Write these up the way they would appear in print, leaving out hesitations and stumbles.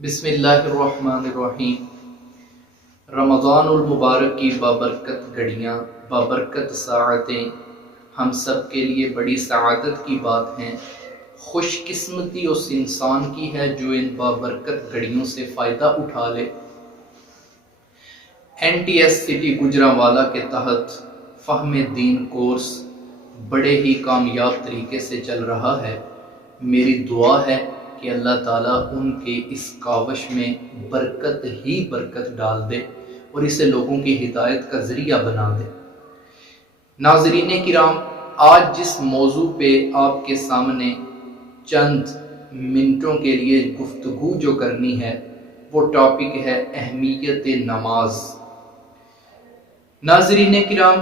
بسم اللہ الرحمن الرحیم۔ رمضان المبارک کی بابرکت گھڑیاں، بابرکت ساعتیں ہم سب کے لیے بڑی سعادت کی بات ہیں۔ خوش قسمتی اس انسان کی ہے جو ان بابرکت گھڑیوں سے فائدہ اٹھا لے۔ NTS سٹی گجرانوالہ کے تحت فہم دین کورس بڑے ہی کامیاب طریقے سے چل رہا ہے۔ میری دعا ہے کہ اللہ تعالیٰ ان کے اس کاوش میں برکت ہی برکت ڈال دے اور اسے لوگوں کی ہدایت کا ذریعہ بنا دے۔ ناظرین کرام، آج جس موضوع پہ آپ کے سامنے چند منٹوں کے لیے گفتگو جو کرنی ہے وہ ٹاپک ہے اہمیت نماز۔ ناظرین کرام،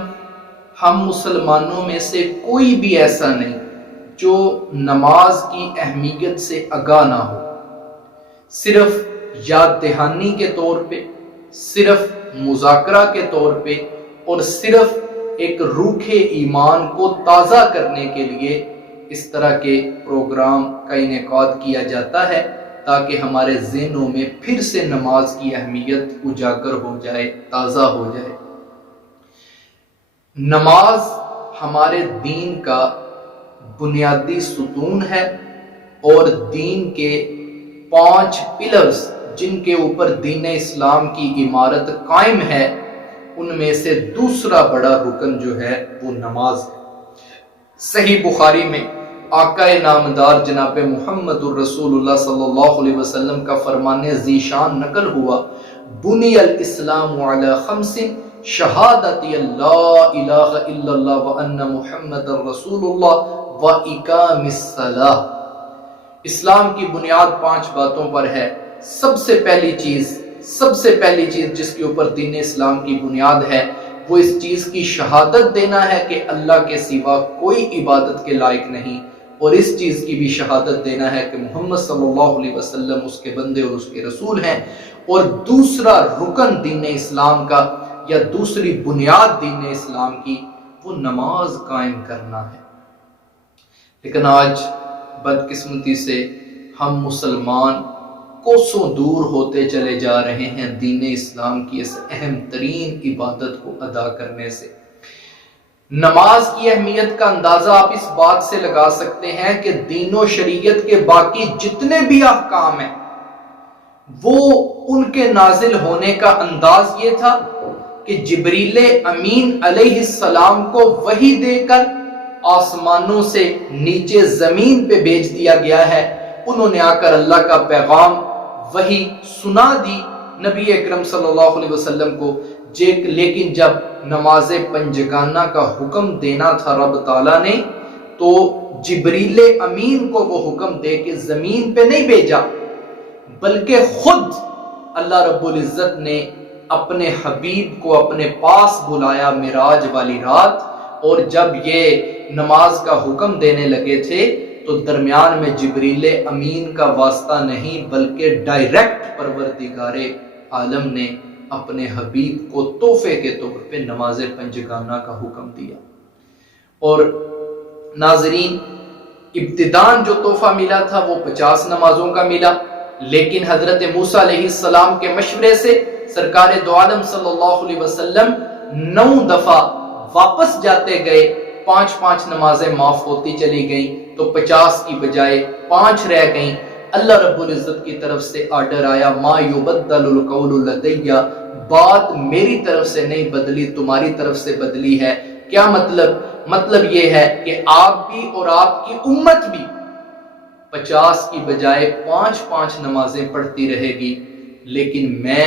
ہم مسلمانوں میں سے کوئی بھی ایسا نہیں جو نماز کی اہمیت سے آگاہ نہ ہو۔ صرف یاد دہانی کے طور پہ، صرف مذاکرہ کے طور پہ اور صرف ایک روکھے ایمان کو تازہ کرنے کے لیے اس طرح کے پروگرام کا انعقاد کیا جاتا ہے تاکہ ہمارے ذہنوں میں پھر سے نماز کی اہمیت اجاگر ہو جائے، تازہ ہو جائے۔ نماز ہمارے دین کا بنیادی ستون ہے اور دین کے 5 پلرز جن کے اوپر دین اسلام کی عمارت قائم ہے ان میں سے دوسرا بڑا رکن جو ہے وہ نماز ہے۔ صحیح بخاری میں آقا نامدار جناب محمد الرسول اللہ صلی اللہ علیہ وسلم کا فرمان ذیشان نقل ہوا، بنی الاسلام علی 5 شہادت اللہ الہ الا اللہ وان محمد الرسول اللہ وَإِقَامِ الصَّلَاةِ۔ اسلام کی بنیاد 5 باتوں پر ہے۔ سب سے پہلی چیز جس کے اوپر دین اسلام کی بنیاد ہے وہ اس چیز کی شہادت دینا ہے کہ اللہ کے سوا کوئی عبادت کے لائق نہیں، اور اس چیز کی بھی شہادت دینا ہے کہ محمد صلی اللہ علیہ وسلم اس کے بندے اور اس کے رسول ہیں۔ اور دوسرا رکن دین اسلام کا یا دوسری بنیاد دین اسلام کی وہ نماز قائم کرنا ہے۔ لیکن آج بدقسمتی سے ہم مسلمان کوسوں دور ہوتے چلے جا رہے ہیں دین اسلام کی اس اہم ترین عبادت کو ادا کرنے سے۔ نماز کی اہمیت کا اندازہ آپ اس بات سے لگا سکتے ہیں کہ دین و شریعت کے باقی جتنے بھی احکام ہیں وہ ان کے نازل ہونے کا انداز یہ تھا کہ جبریل امین علیہ السلام کو وحی دے کر آسمانوں سے نیچے زمین پہ بھیج دیا گیا ہے۔ انہوں نے آ کر اللہ کا پیغام وحی سنا دی نبی اکرم صلی اللہ علیہ وسلم کو، لیکن جب نماز پنجگانہ کا حکم دینا تھا رب تعالیٰ نے تو جبریل امین کو وہ حکم دے کے زمین پہ نہیں بھیجا، بلکہ خود اللہ رب العزت نے اپنے حبیب کو اپنے پاس بلایا معراج والی رات، اور جب یہ نماز کا حکم دینے لگے تھے تو درمیان میں جبریل امین کا واسطہ نہیں بلکہ ڈائریکٹ پروردگار عالم نے اپنے حبیب کو تحفے کے طور پہ نماز پنجگانہ کا حکم دیا۔ اور ناظرین، ابتداً جو تحفہ ملا تھا وہ 50 نمازوں کا ملا، لیکن حضرت موسیٰ علیہ السلام کے مشورے سے سرکار دو عالم صلی اللہ علیہ وسلم 9 دفعہ واپس جاتے گئے، 5 نمازیں معاف ہوتی چلی گئیں تو 50 کی بجائے 5 رہ گئیں۔ اللہ رب العزت کی طرف سے آرڈر آیا، ما یبدل القول لدی، بات میری طرف سے نہیں بدلی، تمہاری طرف سے بدلی ہے۔ کیا مطلب یہ ہے کہ آپ بھی اور آپ کی امت بھی 50 کی بجائے 5 نمازیں پڑھتی رہے گی، لیکن میں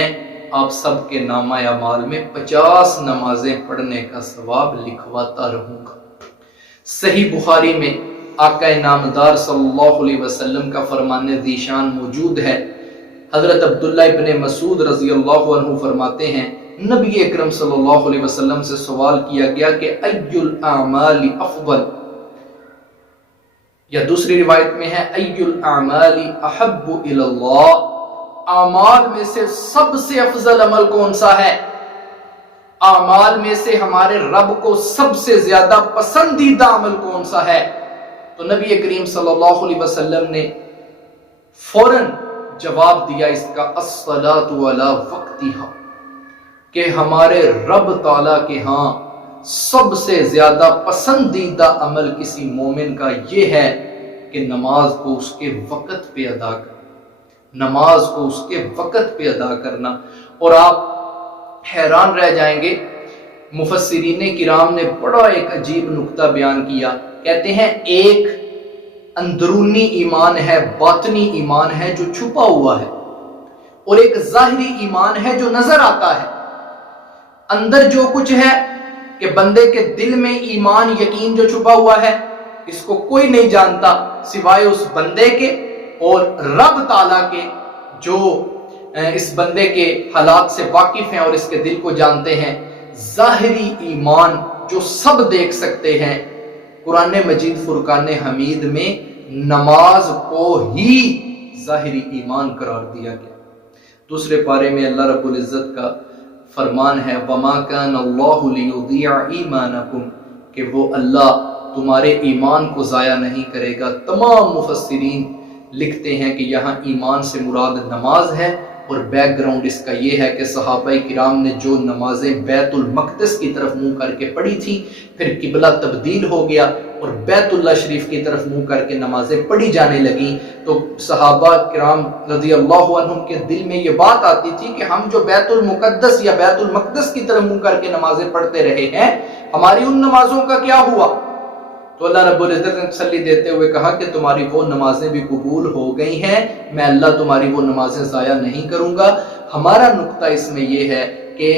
آپ سب کے نامہ اعمال میں 50 نمازیں پڑھنے کا ثواب لکھواتا رہوں گا۔ صحیح بخاری میں آقا نامدار صلی اللہ علیہ وسلم کا فرمان ذیشان موجود ہے۔ حضرت عبداللہ ابن مسعود رضی اللہ عنہ فرماتے ہیں، نبی اکرم صلی اللہ علیہ وسلم سے سوال کیا گیا کہ ای الاعمال افضل، یا دوسری روایت میں ہے ای الاعمال احب الی اللہ، اعمال میں سے سب سے افضل عمل کون سا ہے؟ اعمال میں سے ہمارے رب کو سب سے زیادہ پسندیدہ عمل کون سا ہے؟ تو نبی کریم صلی اللہ علیہ وسلم نے فوراً جواب دیا اس کا الصلاۃ علی وقتہا، کہ ہمارے رب تعالیٰ کے ہاں سب سے زیادہ پسندیدہ عمل کسی مومن کا یہ ہے کہ نماز کو اس کے وقت پہ ادا کرنا، نماز کو اس کے وقت پہ ادا کرنا۔ اور آپ حیران رہ جائیں گے، مفسرین کرام نے بڑا ایک عجیب نکتہ بیان کیا، کہتے ہیں ایک اندرونی ایمان ہے، باطنی ایمان ہے جو چھپا ہوا ہے، اور ایک ظاہری ایمان ہے جو نظر آتا ہے۔ اندر جو کچھ ہے کہ بندے کے دل میں ایمان یقین جو چھپا ہوا ہے، اس کو کوئی نہیں جانتا سوائے اس بندے کے اور رب تعالیٰ کے، جو اس بندے کے حالات سے واقف ہیں اور اس کے دل کو جانتے ہیں۔ ظاہری ایمان جو سب دیکھ سکتے ہیں، قرآن مجید فرقان حمید میں نماز کو ہی ظاہری ایمان قرار دیا گیا۔ دوسرے پارے میں اللہ رب العزت کا فرمان ہے وَمَا كَانَ اللَّهُ لِيُضِيعَ إِيمَانَكُمْ، کہ وہ اللہ تمہارے ایمان کو ضائع نہیں کرے گا۔ تمام مفسرین لکھتے ہیں کہ یہاں ایمان سے مراد نماز ہے، اور بیک گراؤنڈ اس کا یہ ہے کہ صحابہ کرام نے جو نمازیں بیت المقدس کی طرف منہ کر کے پڑھی تھی، پھر قبلہ تبدیل ہو گیا اور بیت اللہ شریف کی طرف منہ کر کے نمازیں پڑھی جانے لگیں، تو صحابہ کرام رضی اللہ عنہم کے دل میں یہ بات آتی تھی کہ ہم جو بیت المقدس یا بیت المقدس کی طرف منہ کر کے نمازیں پڑھتے رہے ہیں، ہماری ان نمازوں کا کیا ہوا؟ تو اللہ رب العزت نے تسلی دیتے ہوئے کہا کہ تمہاری وہ نمازیں بھی قبول ہو گئی ہیں، میں اللہ تمہاری وہ نمازیں ضائع نہیں کروں گا۔ ہمارا نقطہ اس میں یہ ہے کہ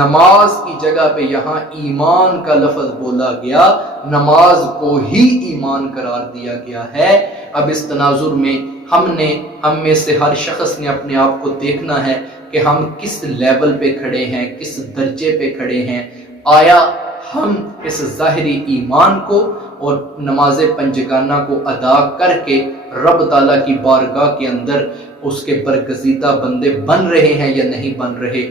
نماز کی جگہ پہ یہاں ایمان کا لفظ بولا گیا، نماز کو ہی ایمان قرار دیا گیا ہے۔ اب اس تناظر میں ہم میں سے ہر شخص نے اپنے آپ کو دیکھنا ہے کہ ہم کس لیول پہ کھڑے ہیں، کس درجے پہ کھڑے ہیں۔ آیا ہم اس ظاہری ایمان کو اور نماز پنجگانہ کو ادا کر کے رب تعالیٰ کی بارگاہ کے اندر اس کے برگزیدہ بندے بن رہے ہیں یا نہیں بن رہے؟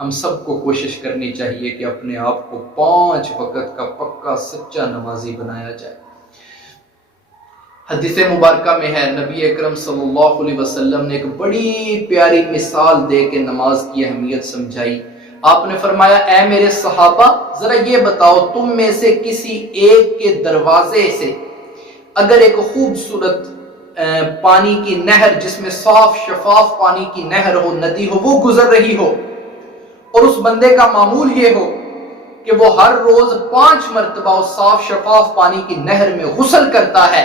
ہم سب کو کوشش کرنی چاہیے کہ اپنے آپ کو 5 وقت کا پکا سچا نمازی بنایا جائے۔ حدیث مبارکہ میں ہے، نبی اکرم صلی اللہ علیہ وسلم نے ایک بڑی پیاری مثال دے کے نماز کی اہمیت سمجھائی۔ آپ نے فرمایا اے میرے صحابہ، ذرا یہ بتاؤ تم میں سے کسی ایک کے دروازے سے اگر ایک خوبصورت پانی کی نہر، جس میں صاف شفاف پانی کی نہر ہو، ندی ہو، وہ گزر رہی ہو، اور اس بندے کا معمول یہ ہو کہ وہ ہر روز 5 مرتبہ اس صاف شفاف پانی کی نہر میں غسل کرتا ہے،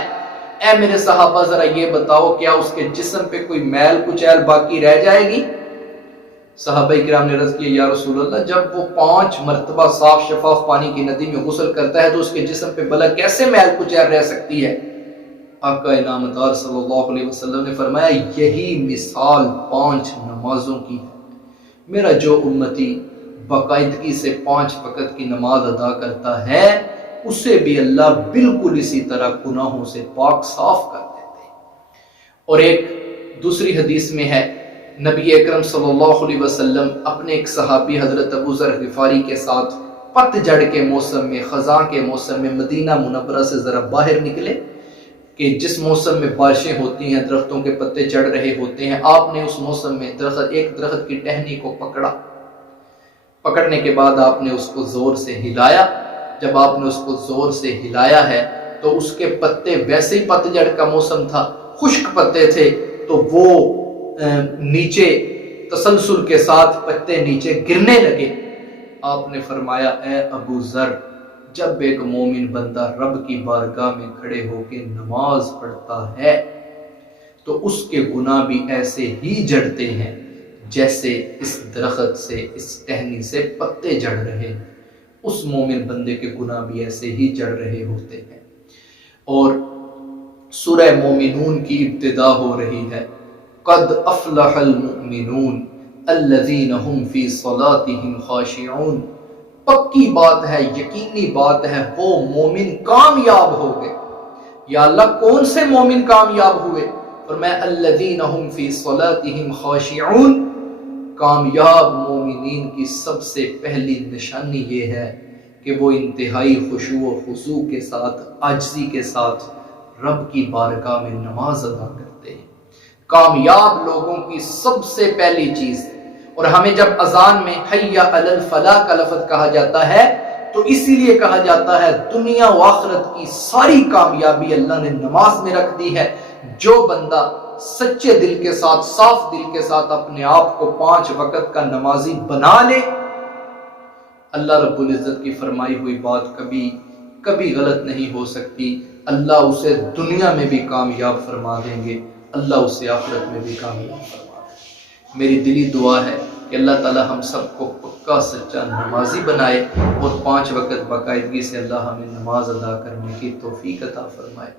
اے میرے صحابہ ذرا یہ بتاؤ کیا اس کے جسم پہ کوئی میل کچیل باقی رہ جائے گی؟ صحابہ کرام نے عرض کیا یا رسول اللہ، جب وہ 5 مرتبہ صاف شفاف پانی کی ندی میں غسل کرتا ہے تو اس کے جسم پہ بھلا کیسے میل کچیل رہ سکتی ہے؟ آقا انعامدار صلی اللہ علیہ وسلم نے فرمایا یہی مثال 5 نمازوں کی ہے۔ میرا جو امتی باقاعدگی سے 5 وقت کی نماز ادا کرتا ہے، اسے بھی اللہ بالکل اسی طرح گناہوں سے پاک صاف کر دیتے ہیں۔ اور ایک دوسری حدیث میں ہے، نبی اکرم صلی اللہ علیہ وسلم اپنے ایک صحابی حضرت ابو ذر غفاری کے ساتھ پت جھڑ کے موسم میں، خزاں کے موسم میں مدینہ منورہ سے ذرا باہر نکلے، کہ جس موسم میں بارشیں ہوتی ہیں، درختوں کے پتے جڑ رہے ہوتے ہیں۔ آپ نے اس موسم میں ایک درخت کی ٹہنی کو پکڑنے کے بعد آپ نے اس کو زور سے ہلایا۔ جب آپ نے اس کو زور سے ہلایا ہے تو اس کے پتے، ویسے ہی پتجھڑ کا موسم تھا، خشک پتے تھے، تو وہ نیچے تسلسل کے ساتھ پتے نیچے گرنے لگے۔ آپ نے فرمایا اے ابو ذر، جب ایک مومن بندہ رب کی بارگاہ میں کھڑے ہو کے نماز پڑھتا ہے تو اس کے گناہ بھی ایسے ہی جڑتے ہیں جیسے اس درخت سے، اس ٹہنی سے پتے جڑ رہے، اس مومن بندے کے گناہ بھی ایسے ہی جڑ رہے ہوتے ہیں۔ اور سورہ مومنون کی ابتدا ہو رہی ہے، قد افلح المؤمنون الذین هم فی صلاتهم خاشعون، پکی بات ہے، یقینی بات ہے، وہ مومن کامیاب ہو گئے۔ یا اللہ کون سے مومن کامیاب ہوئے؟ فرمایا الذین هم فی صلاتهم خاشعون، کامیاب مومنین کی سب سے پہلی نشانی یہ ہے کہ وہ انتہائی خشوع و خضوع کے ساتھ، عاجزی کے ساتھ رب کی بارگاہ میں نماز ادا کرتے ہیں۔ کامیاب لوگوں کی سب سے پہلی چیز ہے۔ اور ہمیں جب اذان میں حی علی الفلاح کا لفظ کہا جاتا ہے تو اسی لیے کہا جاتا ہے دنیا و آخرت کی ساری کامیابی اللہ نے نماز میں رکھ دی ہے۔ جو بندہ سچے دل کے ساتھ، صاف دل کے ساتھ اپنے آپ کو 5 وقت کا نمازی بنا لے، اللہ رب العزت کی فرمائی ہوئی بات کبھی غلط نہیں ہو سکتی۔ اللہ اسے دنیا میں بھی کامیاب فرما دیں گے، اللہ اسے آخرت میں بھی کامیاب فرما دیں گے۔ میری دلی دعا ہے کہ اللہ تعالی ہم سب کو پکا سچا نمازی بنائے اور 5 وقت باقاعدگی سے اللہ ہمیں نماز ادا کرنے کی توفیق عطا فرمائے۔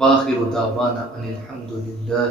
وآخر دعوانا ان الحمد للہ۔